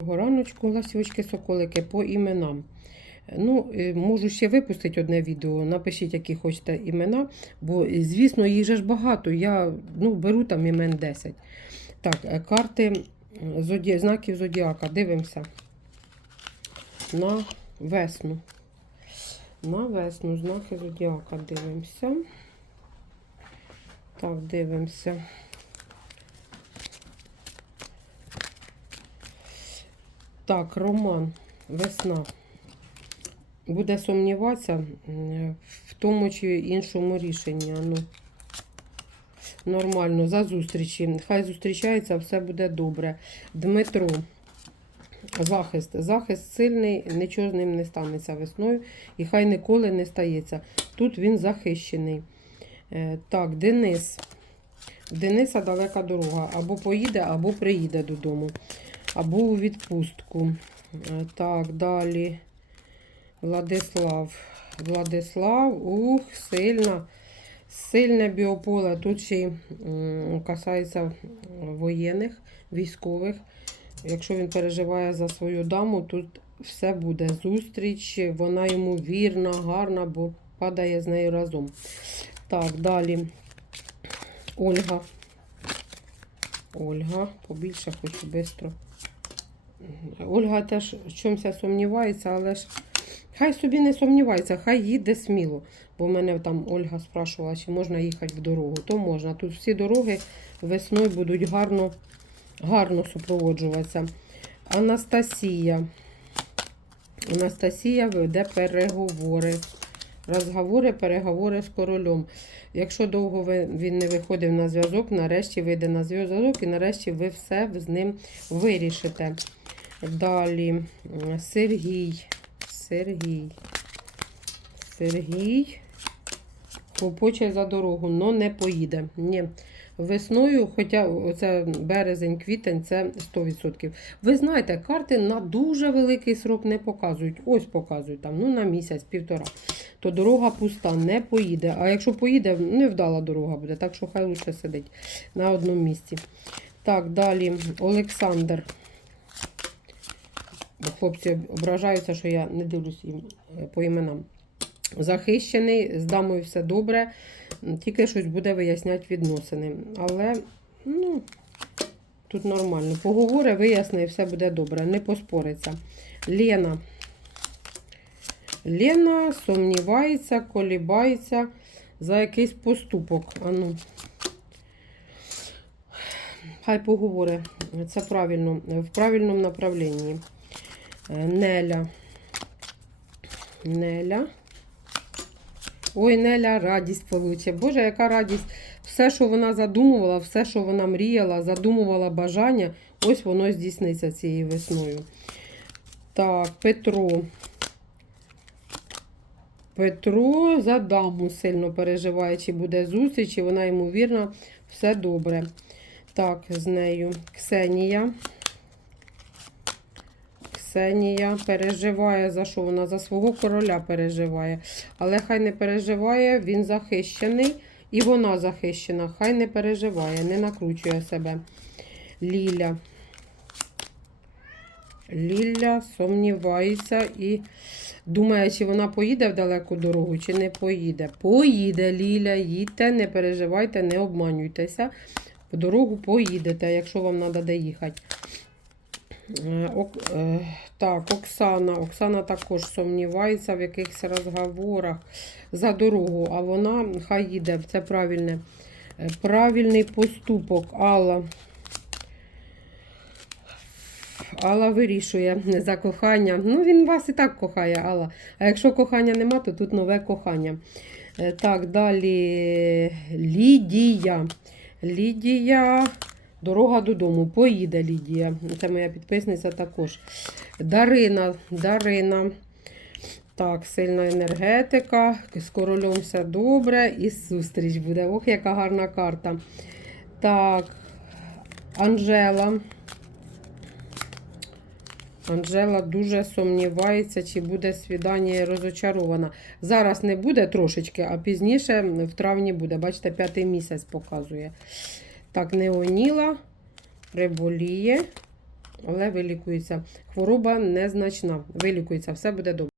Доброго раночку, ласівочки, соколики, по іменам. Ну, е, можу ще випустити одне відео. Напишіть, які хочете імена, бо, е, звісно, їх же ж багато. Я ну, беру там імен 10. Так, е, карти зоді... знаків зодіака. Дивимося на весну. На весну знаки зодіака дивимося. Так, дивимося. Так, Роман, весна. Буде сумніватися в тому чи іншому рішенні. Ну, нормально, за зустрічі. Хай зустрічається, все буде добре. Дмитро, захист. Захист сильний, нічого з ним не станеться весною. І хай ніколи не стається. Тут він захищений. Е, Так, Денис. Дениса далека дорога. Або поїде, або приїде додому або у відпустку. Е, Так, далі. Владислав. Владислав, ух, сильна, сильне біополе. Тут ще й касається воєнних, військових. Якщо він переживає за свою даму, тут все буде зустріч. Вона йому вірна, гарна, бо падає з нею разом. Так, далі. Ольга. Ольга, побільше хочу швидко. Ольга теж в чомусь сумнівається, але ж хай собі не сумнівається, хай їде сміло. Бо в мене там Ольга спрашувала, чи можна їхати в дорогу. То можна. Тут всі дороги весною будуть гарно, гарно супроводжуватися. Анастасія. Анастасія веде переговори. Розговори, переговори з королем. Якщо довго він не виходив на зв'язок, нарешті вийде на зв'язок і нарешті ви все з ним вирішите. Далі Сергій. Сергій. Сергій хлопоче за дорогу, але не поїде. Ні. Весною, хоча оце березень, квітень, це 100%. Ви знаєте, карти на дуже великий срок не показують. Ось показують там, ну на місяць, півтора. То дорога пуста, не поїде. А якщо поїде, невдала дорога буде, так що хай лучше сидить на одному місці. Так, далі Олександр. Бо хлопці ображаються, що я не дивлюсь їм е, по іменам. Захищений, з дамою все добре, тільки щось буде виясняти відносини. Але, ну, тут нормально. Поговори, виясни, і все буде добре, не поспориться. Лена. Лена сумнівається, колібається за якийсь поступок. Ану. Хай поговори. Це правильно, в правильному направленні. Е, Неля. Неля. Ой, Неля радість получить. Боже, яка радість. Все, що вона задумувала, все, що вона мріяла, задумувала бажання, ось воно здійсниться цією весною. Так, Петро. Петро за даму сильно переживає, чи буде зустріч, чи вона йому вірна. Все добре. Так, з нею Ксенія. Ксенія переживає за що? Вона за свого короля переживає. Але хай не переживає, він захищений і вона захищена. Хай не переживає, не накручує себе. Ліля. Ліля сумнівається і думає, чи вона поїде в далеку дорогу, чи не поїде. Поїде Ліля, їдьте, не переживайте, не обманюйтеся. В дорогу поїдете, якщо вам треба де так, Оксана. Оксана також сумнівається в якихось розговорах за дорогу, а вона хай їде. Це правильне. Е, Правильний поступок. Алла. Алла вирішує за кохання. Ну, він вас і так кохає, Алла. А якщо кохання нема, то тут нове кохання. Е, Так, далі Лідія. Лідія. Дорога додому. Поїде Лідія. Це моя підписниця також. Дарина. Дарина. Так, сильна енергетика. З королем все добре. І зустріч буде. Ох, яка гарна карта. Так, Анжела. Анжела дуже сумнівається, чи буде свідання і розочарована. Зараз не буде трошечки, а пізніше в травні буде. Бачите, п'ятий місяць показує. Так, Неоніла приболіє. але вилікується. Хвороба незначна. Вилікується, все буде добре.